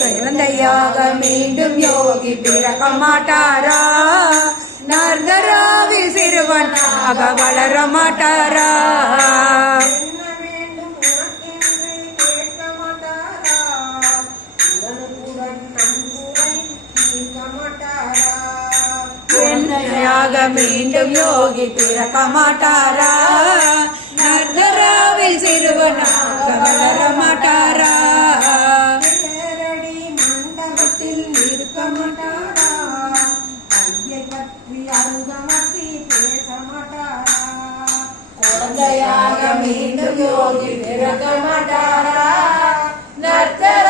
குழந்தையாக மீண்டும் யோகி பிறக்க மாட்டாரா? நர்தராவில் சிறுவனாக வளர மாட்டாரா? குழந்தையாக மீண்டும் யோகி பிறக்க மாட்டாரா? நர்தராவில் சிறுவனாக வளர மாட்டாரா? மண்டபத்தில் இருக்க மாட்டாரா? கையை பற்றி அருகமத்தி பேச மாட்டாரா? குழந்தையாக மீண்டும் யோகி பிறக்க மாட்டாரா? நர்தரா